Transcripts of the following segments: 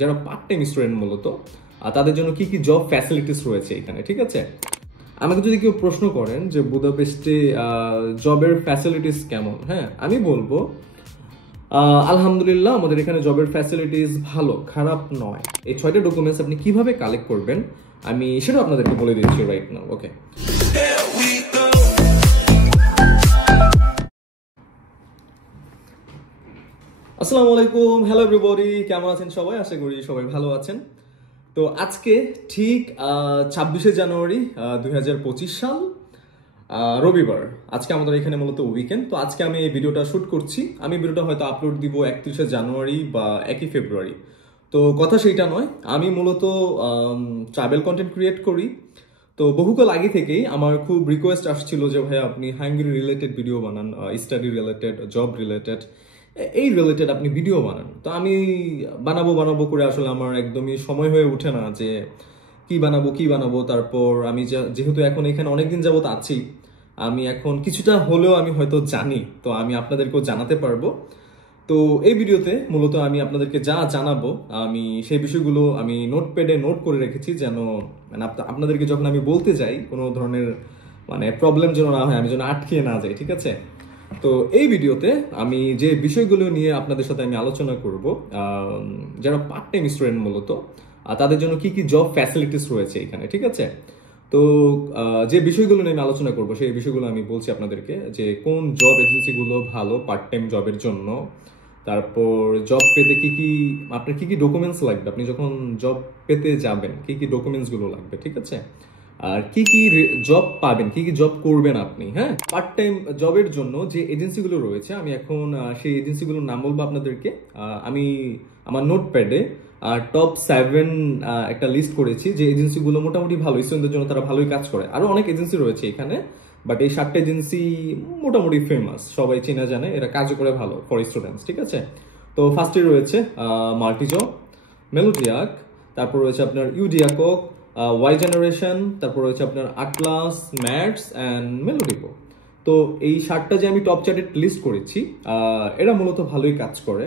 যারা part time student মূলত তাদের জন্য কি কি জব ফ্যাসিলিটিস রয়েছে এখানে, ঠিক আছে? আমাকে যদি কেউ প্রশ্ন করেন যে বুদাপেস্টে জবের ফ্যাসিলিটিস কেমন, হ্যাঁ আমি বলবো আলহামদুলিল্লাহ আমাদের এখানে জবের ফ্যাসিলিটিস ভালো, খারাপ নয়। এই 6টা ডকুমেন্টস আপনি কিভাবে কালেক্ট করবেন আমি সেটা আপনাদেরকে বলে দিচ্ছি রাইট নাও। ওকে, আসসালামু আলাইকুম, হ্যালো এভরিবডি, কেমন আছেন সবাই? আশা করি সবাই ভালো আছেন। তো আজকে ঠিক 26শে জানুয়ারি 2025 সাল, রবিবার। আজকে আমাদের এখানে মূলত উইকেন্ড। তো আজকে আমি এই ভিডিওটা শ্যুট করছি। আমি ভিডিওটা হয়তো আপলোড দিব 31শে জানুয়ারি বা 1ই ফেব্রুয়ারি। তো কথা সেইটা নয়, আমি মূলত ট্রাভেল কন্টেন্ট ক্রিয়েট করি। তো বহুকাল আগে থেকেই আমার খুব রিকোয়েস্ট আসছিল যে ভাই আপনি হাঙ্গেরি রিলেটেড ভিডিও বানান, স্টাডি রিলেটেড, জব রিলেটেড, এই রিলেটেড আপনি ভিডিও বানান। তো আমি বানাবো করে আসলে আমার একদমই সময় হয়ে ওঠে না যে কি বানাবো। তারপর আমি যেহেতু এখন এখানে অনেকদিন যাবত আছি, আমি এখন কিছুটা হলেও আমি হয়তো জানি, তো আমি আপনাদেরকেও জানাতে পারবো। তো এই ভিডিওতে মূলত আমি আপনাদেরকে যা জানাবো আমি সেই বিষয়গুলো আমি নোটপ্যাডে নোট করে রেখেছি, যেন মানে আপনাদেরকে যখন আমি বলতে যাই কোনো ধরনের মানে প্রবলেম যেন না হয়, আমি যেন আটকে না যাই, ঠিক আছে? তো এই ভিডিওতে আমি যে বিষয়গুলো নিয়ে আপনাদের সাথে আমি আলোচনা করব, যারা পার্ট টাইম স্টুডেন্ট মূলত তাদের জন্য কি কি জব ফ্যাসিলিটিস রয়েছে এখানে, ঠিক আছে? তো যে বিষয়গুলো নিয়ে আমি আলোচনা করব সেই বিষয়গুলো আমি বলছি আপনাদেরকে, যে কোন জব এজেন্সিগুলো ভালো পার্ট টাইম জবের জন্য, তারপর জব পেতে আপনার কি কি ডকুমেন্টস লাগবে, আপনি যখন জব পেতে যাবেন কি কি ডকুমেন্টসগুলো লাগবে, ঠিক আছে? আর কি কি জব পাবেন, কি কি জব করবেন আপনি, হ্যাঁ? পার্ট টাইম জবের জন্য যে এজেন্সিগুলো রয়েছে আমি এখন সেই এজেন্সিগুলোর নাম বলবো আপনাদেরকে। আমি আমার নোটপ্যাডে টপ 7 একটা লিস্ট করেছি, যে এজেন্সিগুলো মোটামুটি ভালো, স্টুডেন্টদের জন্য তারা ভালোই কাজ করে। আরো অনেক এজেন্সি রয়েছে এখানে, বাট এই 7টা এজেন্সি মোটামুটি ফেমাস, সবাই চেনা জানে, এরা কাজ করে ভালো ফর স্টুডেন্টস, ঠিক আছে? তো ফার্স্টে রয়েছে মাল্টিজব, মেলোডিয়াক, তারপর রয়েছে আপনার ইউডিয়াকক, ওয়াই জেনারেশন, তারপর রয়েছে আপনার আটলাস, ম্যাটস অ্যান্ড মেলোডিপো। তো এই 7টা যে আমি টপ চার্টেড লিস্ট করেছি, এরা মূলত ভালোই কাজ করে।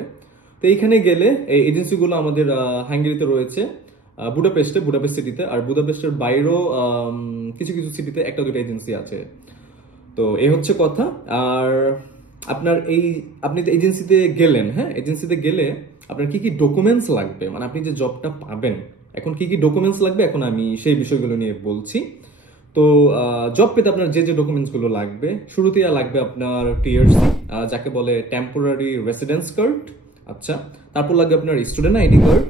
তো এইখানে গেলে এই এজেন্সিগুলো আমাদের হাঙ্গেরিতে রয়েছে, বুদাপেস্ট সিটিতে, আর বুদাপেস্টের বাইরেও কিছু কিছু সিটিতে একটা দুটো এজেন্সি আছে। তো এই হচ্ছে কথা। আর আপনি তো এজেন্সিতে গেলেন, হ্যাঁ, এজেন্সিতে গেলে আপনার কি কি ডকুমেন্টস লাগবে, মানে আপনি যে জবটা পাবেন এখন কি কি ডকুমেন্টস লাগবে, এখন আমি সেই বিষয়গুলো নিয়ে বলছি। তো জব পেতে আপনার যে যে ডকুমেন্টসগুলো লাগবে, শুরুতেই লাগবে আপনার টিআরসি, যাকে বলে টেম্পোরারি রেসিডেন্স কার্ড। আচ্ছা, তারপর লাগবে আপনার স্টুডেন্ট আইডি কার্ড,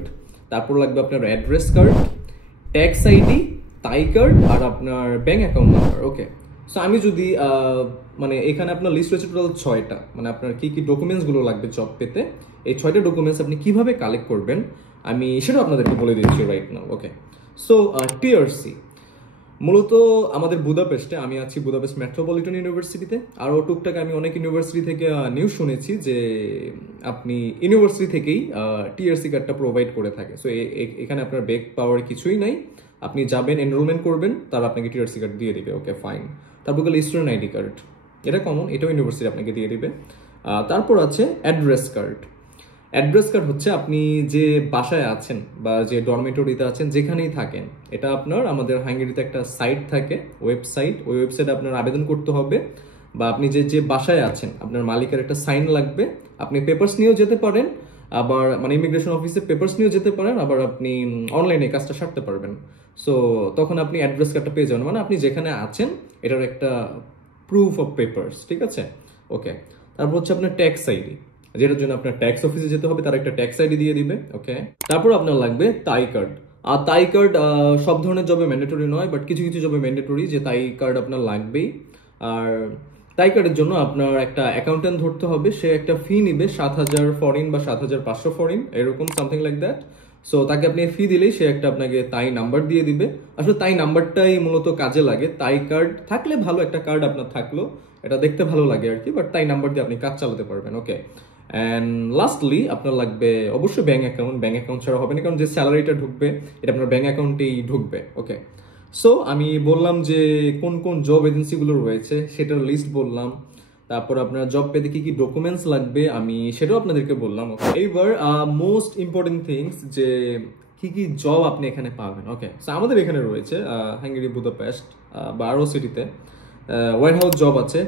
তারপর লাগবে আপনার অ্যাড্রেস কার্ড, ট্যাক্স আইডি, তাই কার্ড, আর আপনার ব্যাংক অ্যাকাউন্ট নাম্বার। ওকে, সো আমি যদি মানে এখানে আপনার লিস্ট রয়েছে টোটাল 6টা, মানে আপনার কি কি ডকুমেন্টসগুলো লাগবে জব পেতে, এই 6টা ডকুমেন্টস আপনি কিভাবে কালেক্ট করবেন আমি সেটা আপনাদেরকে বলে দিচ্ছি রাইট নাও। ওকে, সো টিআরসি মূলত আমাদের বুদাপেস্টে, আমি আছি বুদাপেস্ট মেট্রোপলিটন ইউনিভার্সিটিতে, আরও টুকটাক আমি অনেক ইউনিভার্সিটি থেকে নিউজ শুনেছি যে আপনি ইউনিভার্সিটি থেকেই টিআরসি কার্ডটা প্রোভাইড করে থাকে। সো এখানে আপনার ব্যাক পাওয়ার কিছুই নাই, আপনি যাবেন, এনরোলমেন্ট করবেন, তারা আপনাকে টিআরসি কার্ড দিয়ে দিবে। ওকে, ফাইন। তারপর গেলে স্টুডেন্ট আইডি কার্ড, এটা কমন, এটাও ইউনিভার্সিটি আপনাকে দিয়ে দিবে। তারপর আছে অ্যাড্রেস কার্ড। অ্যাড্রেস কার্ড হচ্ছে আপনি যে বাসায় আছেন বা যে ডরমেটরিতে আছেন, যেখানেই থাকেন, এটা আপনার আমাদের হাঙ্গেরিতে একটা সাইট থাকে, ওয়েবসাইট, ওই ওয়েবসাইটে আপনার আবেদন করতে হবে, বা আপনি যে বাসায় আছেন আপনার মালিকের একটা সাইন লাগবে। আপনি পেপারস নিয়েও যেতে পারেন, আবার মানে ইমিগ্রেশন অফিসে পেপারস নিয়েও যেতে পারেন, আবার আপনি অনলাইনে কাজটা সারতে পারবেন। সো তখন আপনি অ্যাড্রেস কার্ডটা পেয়ে যাবেন, মানে আপনি যেখানে আছেন এটার একটা প্রুফ অফ পেপারস, ঠিক আছে? ওকে, তারপর হচ্ছে আপনার ট্যাক্স আইডি, যেটার জন্য আপনার ট্যাক্স অফিসে যেতে হবে, তার একটা ট্যাক্স আইডি দিয়ে দিবে। ওকে, তারপর আপনার লাগবে তাই কার্ড। আর তাই কার্ড সব ধরনের জবে ম্যান্ডেটরি নয়, বাট কিছু কিছু জবে ম্যান্ডেটরি, যে তাই কার্ড আপনার লাগবেই। আর তাই কার্ডের জন্য আপনার একটা অ্যাকাউন্টেন্ট ধরতে হবে, সে একটা ফি নিবে 7,000 ফরিন বা 7,500 ফরিন, এরকম সামথিং লাইক দ্যাট। সো তাকে আপনি ফি দিলেই সে একটা আপনাকে তাই নাম্বার দিয়ে দিবে। আসলে তাই নাম্বারটাই মূলত কাজে লাগে, তাই কার্ড থাকলে ভালো, একটা কার্ড আপনার থাকলো, এটা দেখতে ভালো লাগে আর কি, বাট তাই নাম্বার দিয়ে আপনি কাজ চালাতে পারবেন। ওকে, অ্যান্ড লাস্টলি আপনার লাগবে অবশ্যই ব্যাংক অ্যাকাউন্ট। ব্যাংক অ্যাকাউন্ট ছাড়া হবে না, কারণ যে স্যালারিটা ঢুকবে এটা আপনার ব্যাংক অ্যাকাউন্টেই ঢুকবে। ওকে, সো আমি বললাম যে কোন কোন জব এজেন্সিগুলো রয়েছে সেটার লিস্ট বললাম, তারপর আপনার জব পেতে কি কি ডকুমেন্টস লাগবে আমি সেটাও আপনাদেরকে বললাম। এইবার মোস্ট ইম্পর্টেন্ট থিংস যে কি কি জব আপনি এখানে পাবেন। ওকে, সো আমাদের এখানে রয়েছে হাঙ্গেরি বুদাপেস্ট বা আরও সিটিতে ওয়ার হাউস জব আছে,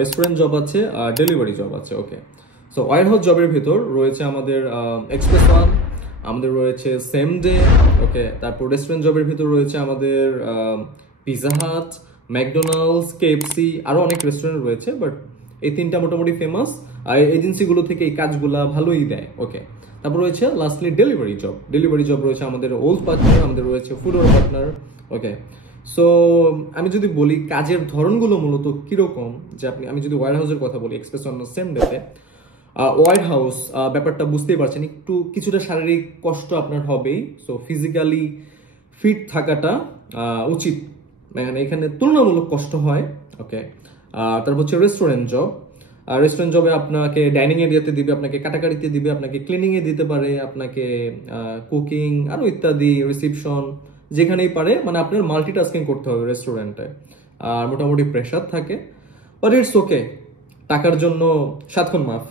রেস্টুরেন্ট জব আছে, ডেলিভারি জব আছে। ওকে, সো ওয়ার হাউস জবের ভিতর রয়েছে আমাদের এক্সপ্রেস ওয়ান, আমাদের রয়েছে সেম ডে। ওকে, তারপর রেস্টুরেন্ট জবের ভিতর রয়েছে আমাদের পিৎজা হাট, ম্যাকডোনাল্ডস, কেএফসি, আরও অনেক রেস্টুরেন্ট রয়েছে, বাট এই তিনটা মোটামুটি ফেমাস আর এজেন্সিগুলো থেকে এই কাজগুলা ভালোই দেয়। ওকে, তারপর রয়েছে lastly delivery job. Delivery job রয়েছে আমাদের ওল্ড পার্টনার, আমাদের রয়েছে ফুডওয়ার পার্টনার। ওকে, সো আমি যদি বলি কাজের ধরনগুলো মূলত কীরকম, যে আমি যদি ওয়ার হাউসের কথা বলি এক্সপ্রেস অন সেম ডেতে, ওয়ার হাউস ব্যাপারটা বুঝতেই পারছেন, একটু কিছুটা শারীরিক কষ্ট আপনার হবেই। সো ফিজিক্যালি ফিট থাকাটা উচিত, মানে এখানে তুলনামূলক কষ্ট হয়। ওকে, তারপর হচ্ছে রেস্টুরেন্ট জব। রেস্টুরেন্ট জবে আপনাকে ডাইনিংয়ে দিতে দিবে, আপনাকে কাটাকাটিতে দিবে, আপনাকে ক্লিনিংয়ে দিতে পারে, আপনাকে কুকিং আরও ইত্যাদি, রিসিপশন, যেখানেই পারে, মানে আপনার মাল্টিটাস্কিং করতে হবে রেস্টুরেন্টে। আর মোটামুটি প্রেশার থাকে, বাট ইটস ওকে, টাকার জন্য সাতক্ষণ মাফ।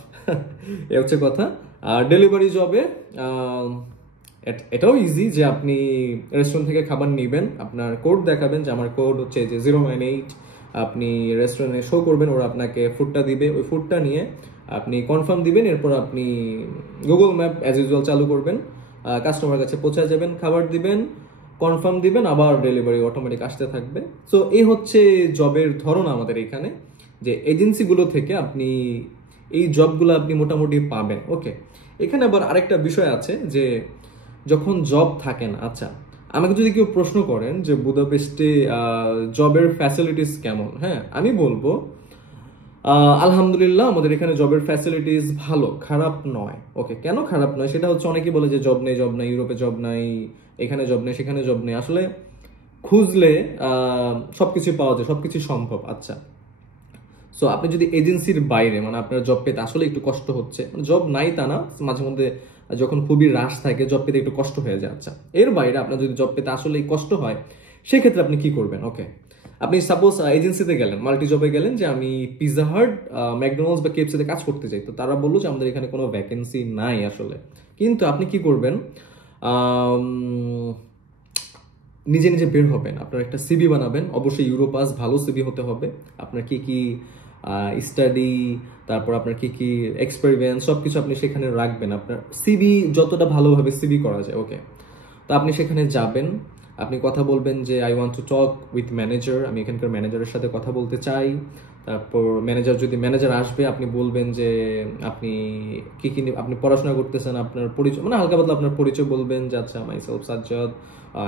এ হচ্ছে কথা। আর ডেলিভারি জবে এটাও ইজি যে আপনি রেস্টুরেন্ট থেকে খাবার নেবেন, আপনার কোড দেখাবেন যে আমার কোড হচ্ছে যে 098, আপনি রেস্টুরেন্টে শো করবেন, ওরা আপনাকে ফুডটা দিবে, ওই ফুডটা নিয়ে আপনি কনফার্ম দিবেন, এরপর আপনি গুগল ম্যাপ অ্যাজ ইউজুয়াল চালু করবেন, কাস্টমার কাছে পৌঁছে যাবেন, খাবার দিবেন, কনফার্ম দিবেন, আবার ডেলিভারি অটোমেটিক আসতে থাকবে। সো এই হচ্ছে জবের ধরন আমাদের এখানে, যে এজেন্সিগুলো থেকে আপনি এই জবগুলো আপনি মোটামুটি পাবেন। ওকে, এখানে আবার আরেকটা বিষয় আছে যে যখন জব থাকে না, আচ্ছা আমাকে যদি কেউ প্রশ্ন করেন যে বুদাপেস্টে জবের ফ্যাসিলিটিস কেমন, হ্যাঁ আমি বলবো আলহামদুলিল্লাহ আমাদের এখানে জবের ফ্যাসিলিটিস ভালো, খারাপ নয়। ওকে, কেন খারাপ নয় সেটা হচ্ছে অনেকেই বলে যে জব নেই, জব নাই, ইউরোপে জব নাই, এখানে জব নেই, সেখানে জব নেই। আসলে খুঁজলে সবকিছু পাওয়া যায়, সবকিছু সম্ভব। আচ্ছা, সো আপনি যদি এজেন্সির বাইরে, মানে আপনার জব পেতে আসলে একটু কষ্ট হচ্ছে, মানে জব নাই তা না, মাঝে মধ্যে যখন খুবই রাশ থাকে জব পেতে একটু কষ্ট হয়ে যায়। আচ্ছা, এর বাইরে আপনার যদি জব পেতে আসলে কষ্ট হয়, সেক্ষেত্রে আপনি কি করবেন? ওকে, আপনি সাপোজ এজেন্সিতে গেলেন, মাল্টি জবে গেলেন, যে আমি পিৎজা হাট, ম্যাকডোনাল্ডস বা কেএফসিতে কাজ করতে চাই, তো তারা বললো যে আমাদের এখানে কোনো ভ্যাকেন্সি নাই আসলে। কিন্তু আপনি কি করবেন? নিজে নিজে বের হবেন, আপনার একটা সিভি বানাবেন, অবশ্যই ইউরোপাস ভালো সিভি হতে হবে। আপনার কি কি স্টাডি, তারপর আপনার কি কি এক্সপেরিয়েন্স, সবকিছু আপনি সেখানে রাখবেন, আপনার সিভি যতটা ভালোভাবে সিভি করা যায়। ওকে, তো আপনি সেখানে যাবেন, আপনি কথা বলবেন যে I want to talk with manager, আমি এখানকার ম্যানেজারের সাথে কথা বলতে চাই। তারপর ম্যানেজার আসবে, আপনি বলবেন যে আপনি কি কি আপনি পড়াশোনা করতেছেন, আপনার পরিচয়, মানে হালকা পাতলা আপনার পরিচয় বলবেন যে আচ্ছা myself Sajjad,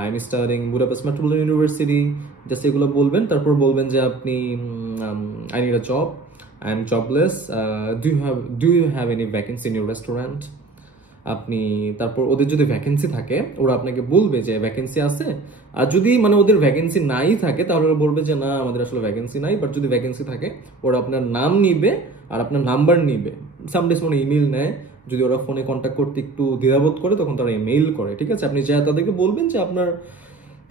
I am studying Budapest Metropolitan University, just এগুলো বলবেন। তারপর বলবেন যে আপনি I need a job, I am jobless, do you have any vacancy in your restaurant. আপনি তারপর ওদের যদি ভ্যাকেন্সি থাকে ওরা আপনাকে বলবে যে ভ্যাকেন্সি আছে, আর যদি মানে ওদের ভ্যাকেন্সি নাই থাকে তাহলে ওরা বলবে যে না আমাদের আসলে ভ্যাকেন্সি নাই, বাট যদি ভ্যাকেন্সি থাকে ওরা আপনার নাম নিবে আর আপনার নাম্বার নিবে, সামডেস মানে ইমেল নেয়, যদি ওরা ফোনে কন্ট্যাক্ট করতে একটু দ্বিধাবোধ করে তখন তারা ইমেইল করে। ঠিক আছে, আপনি যা তাদেরকে বলবেন যে আপনার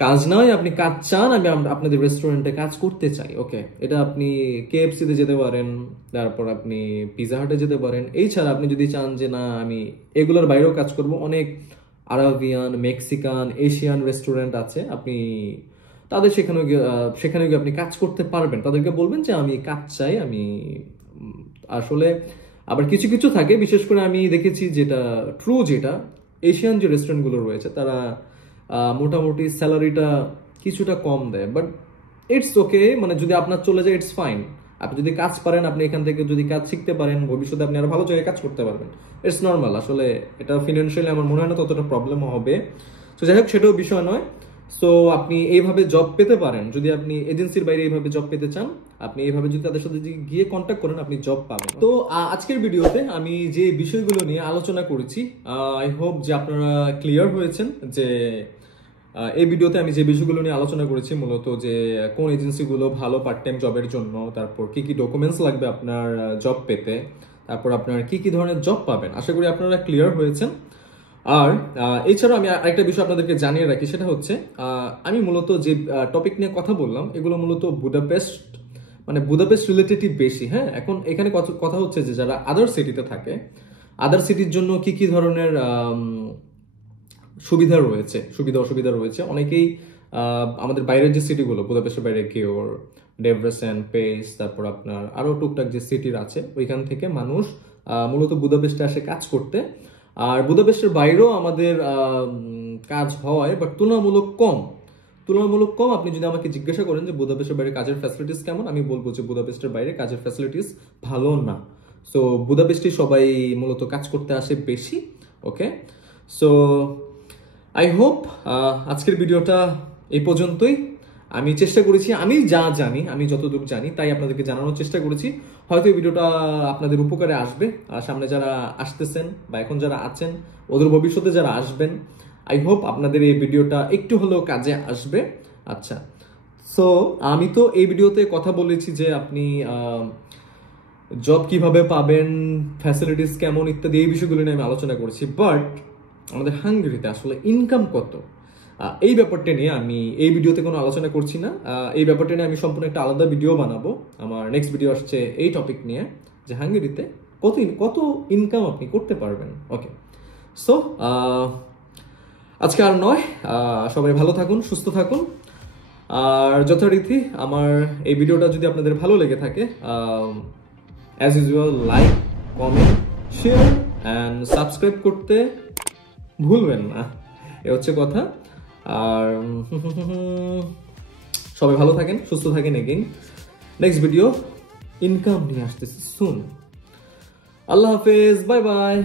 কাজ নয়, আপনি কাজ চান, আমি আপনাদের রেস্টুরেন্টে কাজ করতে চাই। ওকে, এটা আপনি কেএফসিতে যেতে পারেন, তারপর আপনি পিৎজা হাটে যেতে পারেন। এই ছাড়া আপনি যদি চান যে না আমি এগুলোর বাইরেও কাজ করব, অনেক আরাবিয়ান, মেক্সিকান, এশিয়ান রেস্টুরেন্ট আছে, আপনি তাদের সেখানে গিয়ে আপনি কাজ করতে পারবেন। তাদেরকে বলবেন যে আমি কাজ চাই, আমি আসলে আবার কিছু কিছু থাকে, বিশেষ করে আমি দেখেছি যেটা ট্রু, যেটা এশিয়ান যে রেস্টুরেন্টগুলো রয়েছে তারা মোটামুটি স্যালারিটা কিছুটা কম দেয়, বাট ইটস ওকে, মানে যদি আপনার চলে যায় ইটস ফাইন। আপনি যদি কাজ পারেন, আপনি এখান থেকে যদি কাজ শিখতে পারেন, ভবিষ্যতে আপনি আরো ভালো জায়গায় কাজ করতে পারবেন, ইটস নর্মাল। আসলে এটা ফিনান্সিয়ালি আমার মনে হয় না ততটা প্রবলেম হবে। তো যাই হোক, সেটাও বিষয় নয়। সো আপনি এইভাবে জব পেতে পারেন, যদি আপনি এজেন্সির বাইরে এইভাবে জব পেতে চান, আপনি এইভাবে যদি তাদের সাথে গিয়ে কন্ট্যাক্ট করেন আপনি জব পাবেন। তো আজকের ভিডিওতে আমি যে বিষয়গুলো নিয়ে আলোচনা করেছি, আই হোপ যে আপনারা ক্লিয়ার হয়েছেন যে এই ভিডিওতে আমি যে বিষয়গুলো নিয়ে আলোচনা করেছি, মূলত যে কোন এজেন্সিগুলো ভালো পার্ট টাইম জবের জন্য, তারপর কি কি ডকুমেন্টস লাগবে আপনার জব পেতে, তারপর আপনার কি কি ধরনের জব পাবেন, আশা করি আপনারা ক্লিয়ার হয়েছেন। আর এছাড়াও আমি আরেকটা বিষয় আপনাদেরকে জানিয়ে রাখি, সেটা হচ্ছে আমি মূলত যে টপিক নিয়ে কথা বললাম এগুলো মূলত বুদাপেস্ট মানে বুদাপেস্ট রিলেটেডই বেশি। হ্যাঁ, এখন এখানে কথা হচ্ছে যে যারা আদার সিটিতে থাকে, আদার সিটির জন্য কি কি ধরনের সুবিধা অসুবিধা রয়েছে। অনেকেই আমাদের বাইরের যে সিটিগুলো, বুদাপেস্টের বাইরে কিওর, ডেব্রেসেন, পেস, তারপর আপনার আরো টুকটাক যে সিটির আছে, ওইখান থেকে মানুষ মূলত বুদাপেস্টে আসে কাজ করতে। আর বুদাপেস্টের বাইরেও আমাদের কাজ হয়, বাট তুলনামূলক কম। আপনি যদি আমাকে জিজ্ঞাসা করেন যে বুদাপেস্টের বাইরে কাজের ফ্যাসিলিটিস কেমন, আমি বলবো যে বুদাপেস্টের বাইরে কাজের ফ্যাসিলিটিস ভালো না। সো বুদাপেস্টে সবাই মূলত কাজ করতে আসে বেশি। ওকে, সো আই হোপ আজকের ভিডিওটা এই পর্যন্তই। আমি চেষ্টা করেছি, আমি যতদূর জানি তাই আপনাদেরকে জানানোর চেষ্টা করেছি। হয়তো এই ভিডিওটা আপনাদের উপকারে আসবে। আর সামনে যারা আসতেছেন বা এখন যারা আছেন, ওদের ভবিষ্যতে যারা আসবেন, আই হোপ আপনাদের এই ভিডিওটা একটু হলেও কাজে আসবে। আচ্ছা, সো আমি তো এই ভিডিওতে কথা বলেছি যে আপনি জব কিভাবে পাবেন, ফ্যাসিলিটিস কেমন ইত্যাদি, এই বিষয়গুলো নিয়ে আমি আলোচনা করেছি। বাট আমাদের হাঙ্গেরিতে আসলে ইনকাম কত, এই ব্যাপারটা নিয়ে আমি এই ভিডিওতে কোনো আলোচনা করছি না। এই ব্যাপারটা নিয়ে আমি সম্পূর্ণ একটা আলাদা ভিডিও বানাবো। আমার নেক্সট ভিডিও আসছে এই টপিক নিয়ে, যে হাঙ্গেরিতে কত ইনকাম আপনি করতে পারবেন। ওকে, সো আজকে আর নয়, সবাই ভালো থাকুন, সুস্থ থাকুন। আর যথারীতি আমার এই ভিডিওটা যদি আপনাদের ভালো লেগে থাকে, as usual like, comment, share and subscribe করতে ভুলবেন না, এ হচ্ছে কথা। আর সবাই ভালো থাকেন, সুস্থ থাকেন। এগেইন নেক্সট ভিডিও ইনকাম নিয়ে আসতেছি সুন। আল্লাহ হাফেজ, বাই বাই।